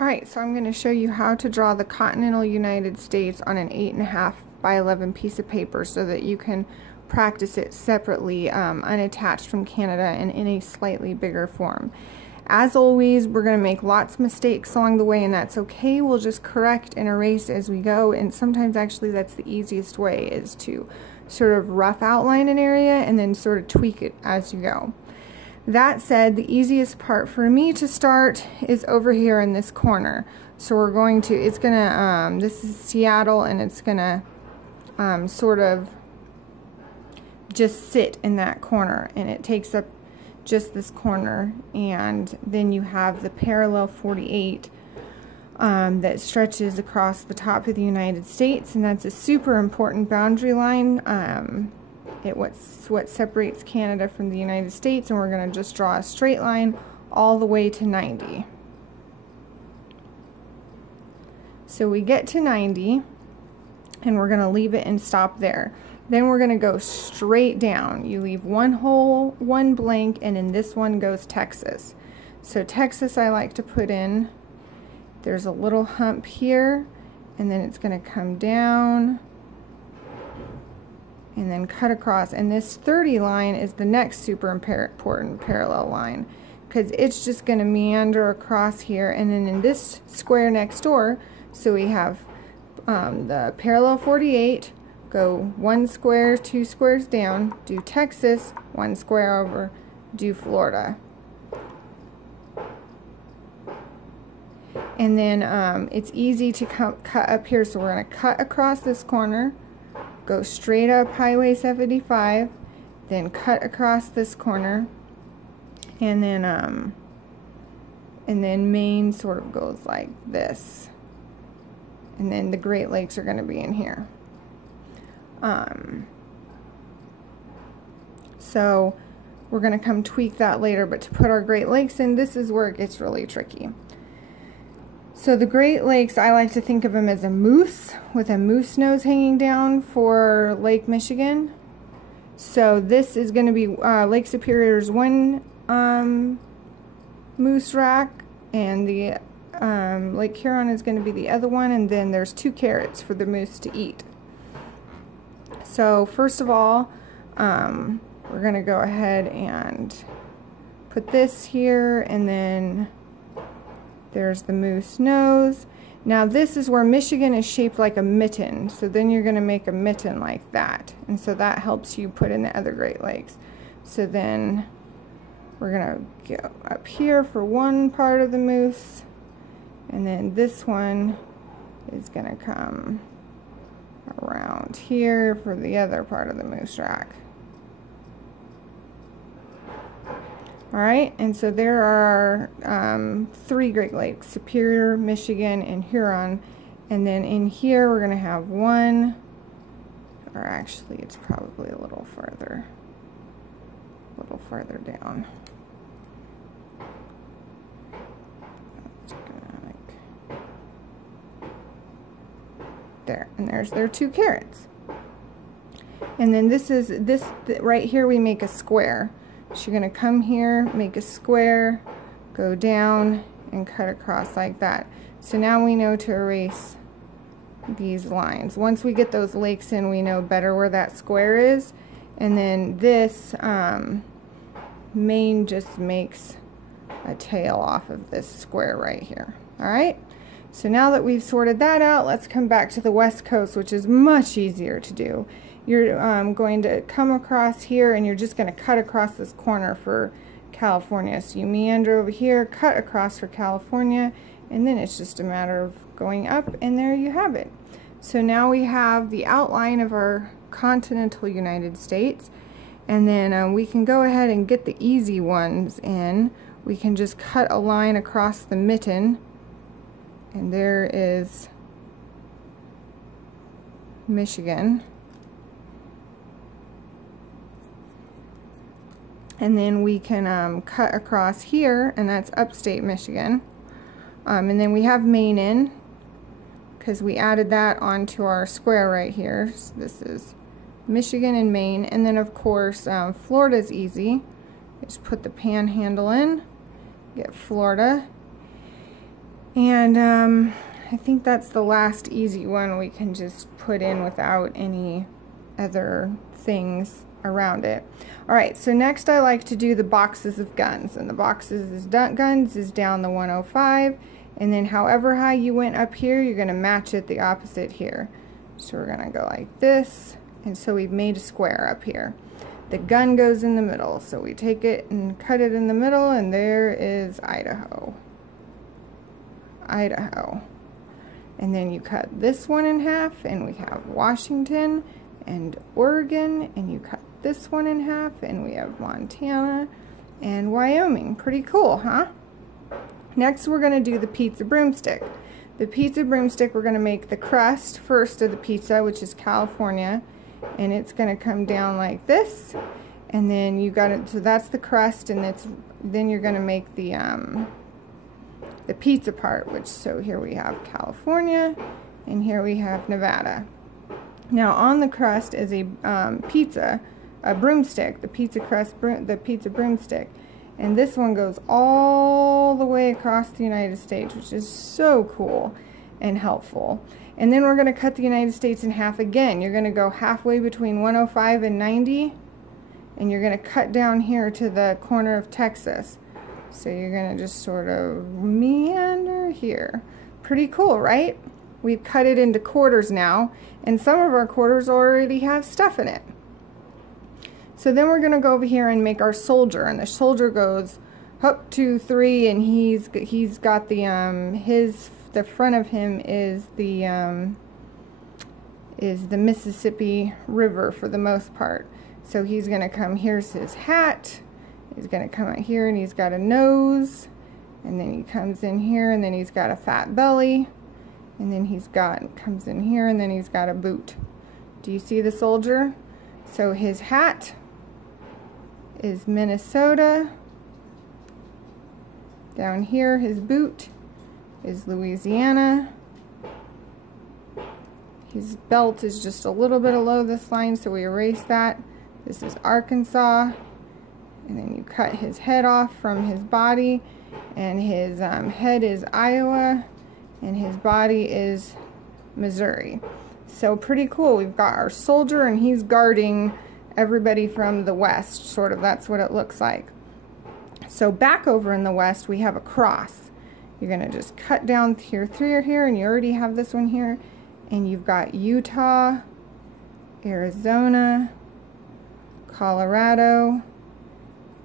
Alright, so I'm going to show you how to draw the Continental United States on an 8.5 by 11 piece of paper so that you can practice it separately, unattached from Canada and in a slightly bigger form. As always, we're going to make lots of mistakes along the way, and that's okay. We'll just correct and erase as we go, and sometimes actually that's the easiest way, is to sort of rough outline an area and then sort of tweak it as you go. That said, the easiest part for me to start is over here in this corner. So we're going to, it's gonna, this is Seattle, and it's gonna sort of just sit in that corner, and it takes up just this corner. And then you have the parallel 48 that stretches across the top of the United States, and that's a super important boundary line. It's what separates Canada from the United States, and we're going to just draw a straight line all the way to 90. So we get to 90, and we're going to leave it and stop there. Then we're going to go straight down. You leave one hole, one blank, and in this one goes Texas. So Texas I like to put in, there's a little hump here, and then it's going to come down and then cut across, and this 30 line is the next super important parallel line, because it's just going to meander across here, and then in this square next door, so we have the parallel 48, go one square, two squares down, do Texas, one square over, do Florida. And then it's easy to cut up here, so we're going to cut across this corner, go straight up Highway 75, then cut across this corner, and then Maine sort of goes like this, and then the Great Lakes are going to be in here. So we're going to come tweak that later, but to put our Great Lakes in, this is where it gets really tricky. So the Great Lakes, I like to think of them as a moose with a moose nose hanging down for Lake Michigan. So this is going to be Lake Superior's one moose rack, and the Lake Huron is going to be the other one, and then there's 2 carrots for the moose to eat. So first of all, we're going to go ahead and put this here, and then there's the moose nose. Now this is where Michigan is shaped like a mitten, so then you're going to make a mitten like that, and so that helps you put in the other Great Lakes. So then we're going to go up here for one part of the moose, and then this one is going to come around here for the other part of the moose rack. Alright, and so there are 3 Great Lakes, Superior, Michigan, and Huron. And then in here we're going to have one, or actually it's probably a little farther down. There, and there's their 2 carrots. And then this right here we make a square. So you're going to come here, make a square, go down, and cut across like that. So now we know to erase these lines. Once we get those lakes in, we know better where that square is. And then this Maine just makes a tail off of this square right here. Alright? So now that we've sorted that out, let's come back to the West Coast, which is much easier to do. You're going to come across here, and you're just going to cut across this corner for California. So you meander over here, cut across for California, and then it's just a matter of going up, and there you have it. So now we have the outline of our continental United States, and then we can go ahead and get the easy ones in. We can just cut a line across the mitten, and there is Michigan. And then we can cut across here, and that's upstate Michigan. And then we have Maine in, because we added that onto our square right here. So this is Michigan and Maine. And then of course Florida's easy. Just put the panhandle in, get Florida. And I think that's the last easy one we can just put in without any other things around it. Alright, so next I like to do the boxes of guns, and the boxes of guns is down the 105, and then however high you went up here, you're going to match it the opposite here. So we're going to go like this, and so we've made a square up here. The gun goes in the middle, so we take it and cut it in the middle, and there is Idaho. Idaho. And then you cut this one in half, and we have Washington and Oregon, and you cut this one in half, and we have Montana and Wyoming. Pretty cool, huh? Next we're going to do the pizza broomstick. The pizza broomstick, we're going to make the crust first of the pizza, which is California, and it's going to come down like this, and then you got it, so that's the crust, and then you're going to make the pizza part, which, so here we have California, and here we have Nevada. Now on the crust is a broomstick, the pizza crust, the pizza broomstick, and this one goes all the way across the United States, which is so cool and helpful. And then we're going to cut the United States in half again. You're going to go halfway between 105 and 90, and you're going to cut down here to the corner of Texas. So you're going to just sort of meander here. Pretty cool, right? We've cut it into quarters now, and some of our quarters already have stuff in it. So then we're going to go over here and make our soldier, and the soldier goes up 2, 3, and he's got the front of him is the Mississippi River for the most part. So he's going to come, here's his hat, he's going to come out here, and he's got a nose, and then he comes in here, and then he's got a fat belly, and then comes in here, and then he's got a boot. Do you see the soldier? So his hat is Minnesota. Down here, his boot is Louisiana. His belt is just a little bit below this line, so we erase that. This is Arkansas. And then you cut his head off from his body, and his head is Iowa, and his body is Missouri. So pretty cool. We've got our soldier, and he's guarding everybody from the west, sort of. That's what it looks like. So back over in the west, we have a cross. You're going to just cut down here through here, and you already have this one here, and you've got Utah, Arizona, Colorado,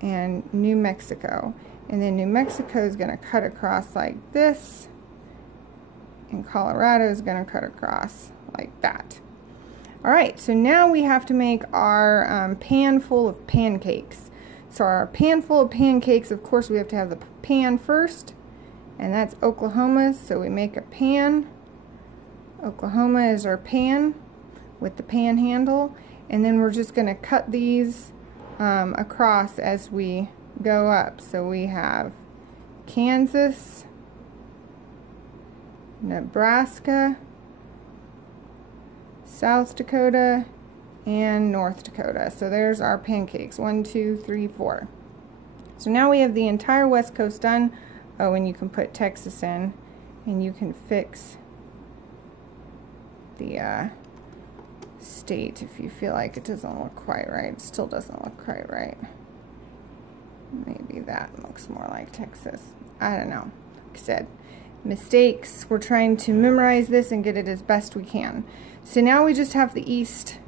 and New Mexico. And then New Mexico is going to cut across like this, and Colorado is going to cut across like that. Alright, so now we have to make our pan full of pancakes. So our pan full of pancakes, of course we have to have the pan first, and that's Oklahoma's, so we make a pan. Oklahoma is our pan with the pan handle, and then we're just going to cut these across as we go up. So we have Kansas, Nebraska, South Dakota, and North Dakota. So there's our pancakes. 1, 2, 3, 4. So now we have the entire West Coast done. Oh, and you can put Texas in, and you can fix the state if you feel like it doesn't look quite right. It still doesn't look quite right. Maybe that looks more like Texas. I don't know. Like I said, mistakes. We're trying to memorize this and get it as best we can. So now we just have the east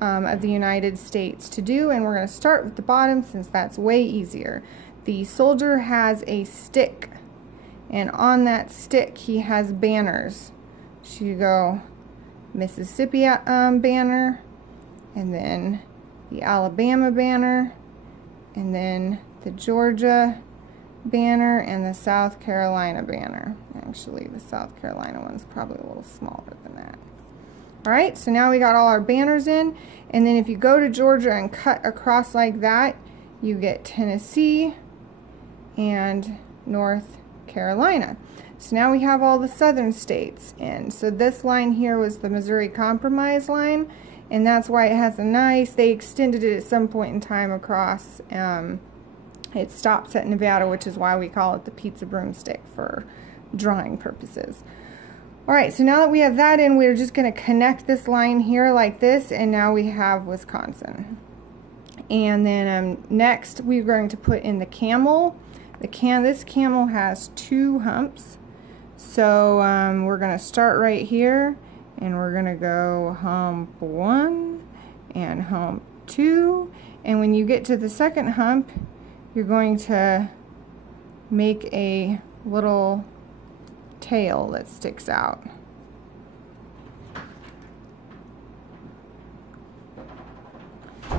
of the United States to do, and we're going to start with the bottom since that's way easier. The soldier has a stick, and on that stick he has banners. So you go Mississippi banner, and then the Alabama banner, and then the Georgia banner, and the South Carolina banner. Actually, the South Carolina one's probably a little smaller than that. Alright, so now we got all our banners in, and then if you go to Georgia and cut across like that, you get Tennessee and North Carolina. So now we have all the southern states in. So this line here was the Missouri Compromise line, and that's why it has a nice, they extended it at some point in time across. It stops at Nevada, which is why we call it the pizza broomstick for drawing purposes. All right, so now that we have that in, we're just going to connect this line here like this, and now we have Wisconsin. And then next we're going to put in the camel. This camel has 2 humps. So we're going to start right here, and we're going to go hump 1 and hump 2. And when you get to the second hump, you're going to make a little tail that sticks out.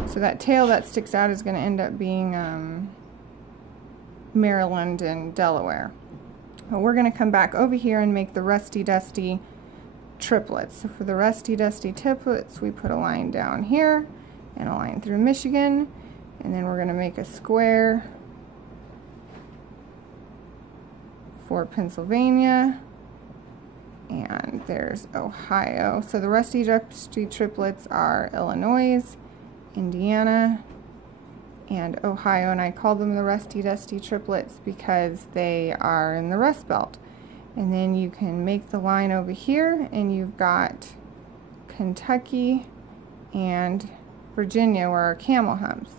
So that tail that sticks out is going to end up being Maryland and Delaware. But we're going to come back over here and make the Rusty Dusty triplets. So for the Rusty Dusty triplets, we put a line down here and a line through Michigan, and then we're going to make a square for Pennsylvania, and there's Ohio. So the Rusty Dusty triplets are Illinois, Indiana, and Ohio, and I call them the Rusty Dusty triplets because they are in the Rust Belt. And then you can make the line over here, and you've got Kentucky and Virginia where our camel humps.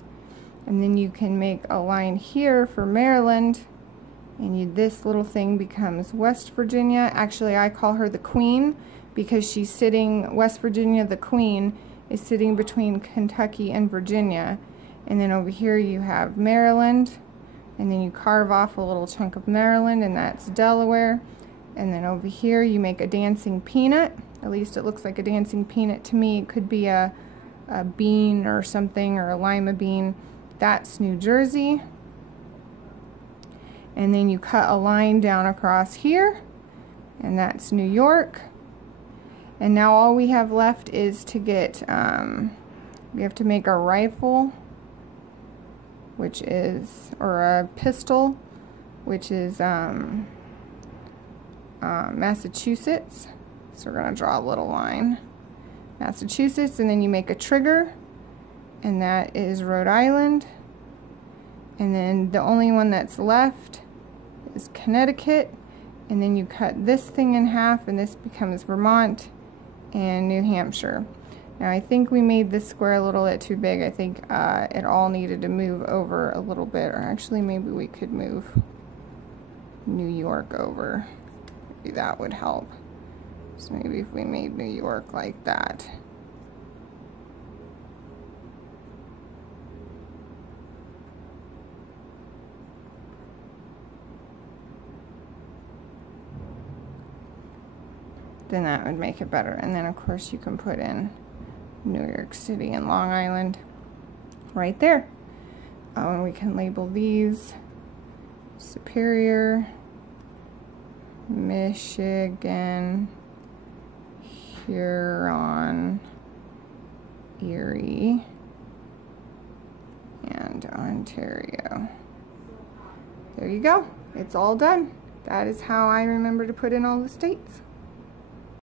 And then you can make a line here for Maryland, and this little thing becomes West Virginia. Actually, I call her the Queen because she's sitting, West Virginia, the Queen, is sitting between Kentucky and Virginia. And then over here you have Maryland, and then you carve off a little chunk of Maryland, and that's Delaware. And then over here you make a dancing peanut. At least it looks like a dancing peanut to me. It could be a bean or something, or a lima bean. That's New Jersey. And then you cut a line down across here, and that's New York. And now all we have left is to get, we have to make a rifle, which is, or a pistol, which is Massachusetts. So we're going to draw a little line. Massachusetts, and then you make a trigger, and that is Rhode Island. And then the only one that's left is Connecticut, and then you cut this thing in half, and this becomes Vermont and New Hampshire. Now I think we made this square a little bit too big. I think it all needed to move over a little bit, or actually maybe we could move New York over. Maybe that would help. So maybe if we made New York like that. Then that would make it better. And then of course you can put in New York City and Long Island right there. And we can label these Superior, Michigan, Huron, Erie, and Ontario. There you go. It's all done. That is how I remember to put in all the states.